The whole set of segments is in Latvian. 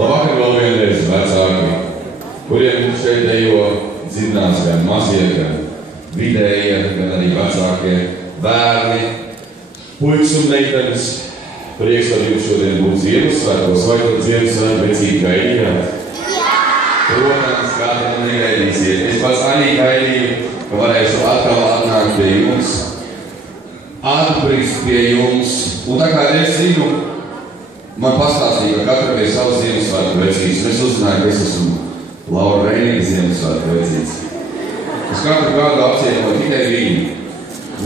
Labvakar vēl vienreiz vecāki, kuriem šeit dejo dzirdināts gan mazie, gan vidējie, gan arī vecākie bērni, puikas un meitenes. Prieks ar jums šodien būt Ziemassvētkos, vai tad Ziemassvētku vecīgi gaidījāt? Protams, kā tad negaidīsiet. Es pats arī gaidīju, ka varēšu atkal atnākt pie jums, atbrist pie jums. Un tā kā es zinu, man pastāstīja, ka katram ir savs Ziemassvētku vecīgs. Es uzzināju, ka es esmu Laura Reinīga Ziemassvētku vecīgs. Es katru gadu apcienoju tikai viņu,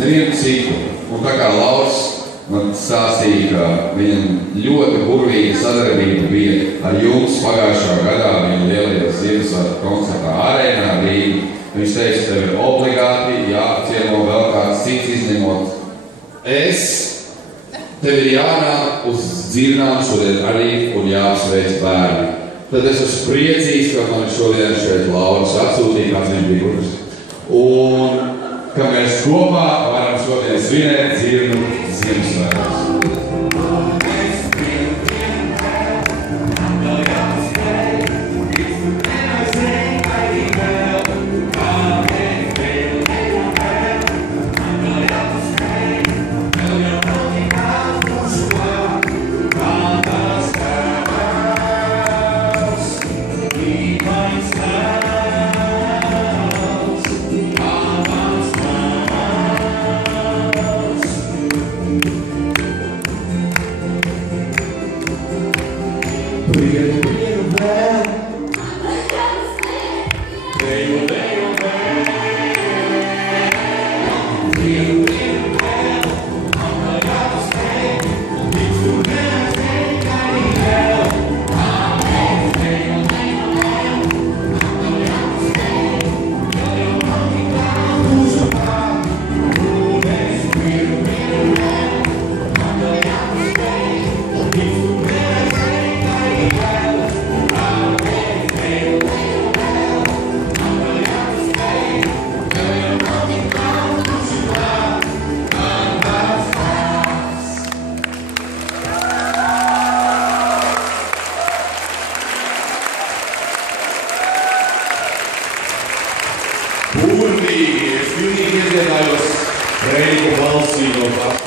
nevienu citu. Un tā kā Laurs man stāstīja, ka viņam ļoti burvīga sadarbība bija ar jums pagājušā gadā viņa lielajā Ziemassvētku koncertā Arēnā Rīga. Viņš teica, tev ir obligāti jāapcieno vēl kāds cits izņemot. Tev ir jānāk uz dzirnām šodien arī un jāapsveic bērni. Tad es esmu priecīgs, ka man šodien šeit Lauras atsūtīja, kāds viņš bija gudrs. Un ka mēs kopā varam šodien svinēt dzirnu Ziemassvētkus. Burvīgi, es pilnīgi iedziedājos Reiņu balsī no